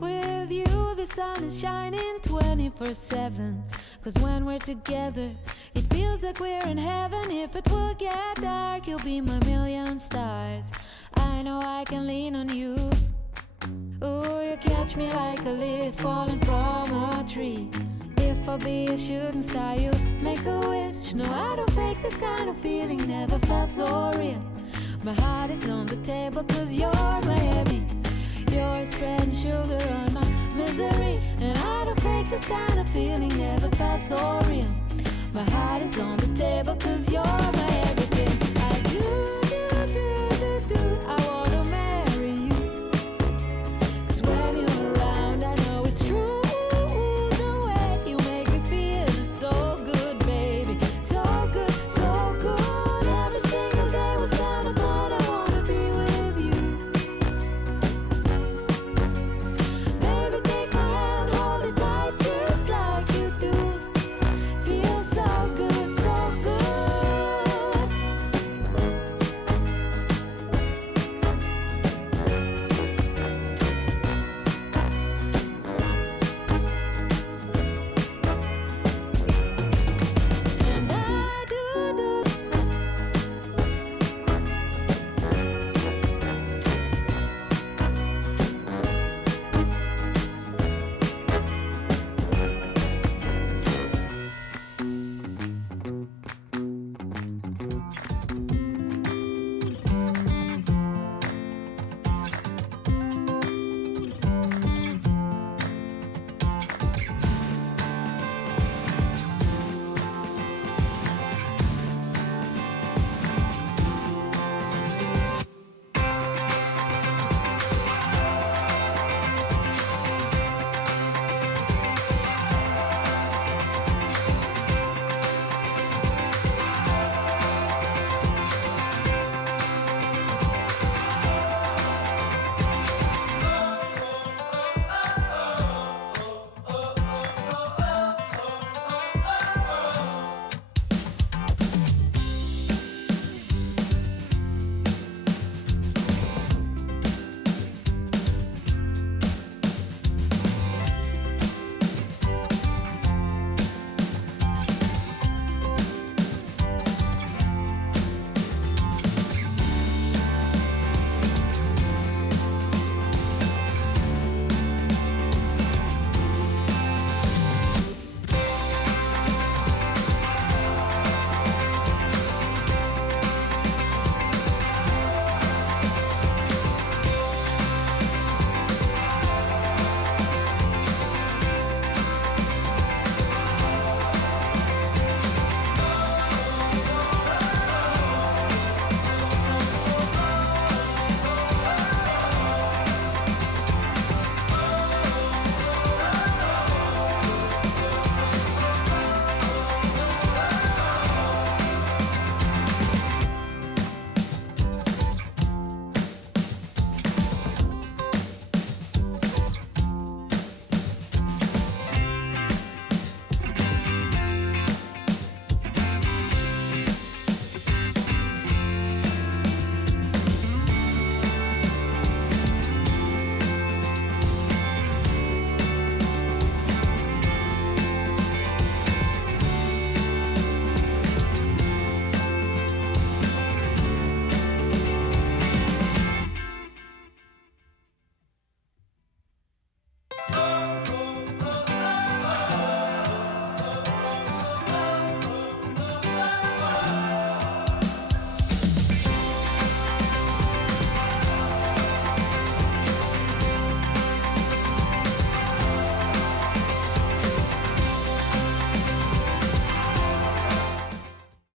With you the sun is shining 24/7. 'Cause when we're together it feels like we're in heaven. If it will get dark, you'll be my million stars. I know I can lean on you. Oh, you catch me like a leaf falling from a tree. If I'll be a shooting star, you make a wish. No, I don't fake this kind of feeling, never felt so real. My heart is on the table 'cause you're my every. You're spreading sugar on my misery. And I don't fake this kind of feeling, never felt so real. My heart is on the table 'cause you're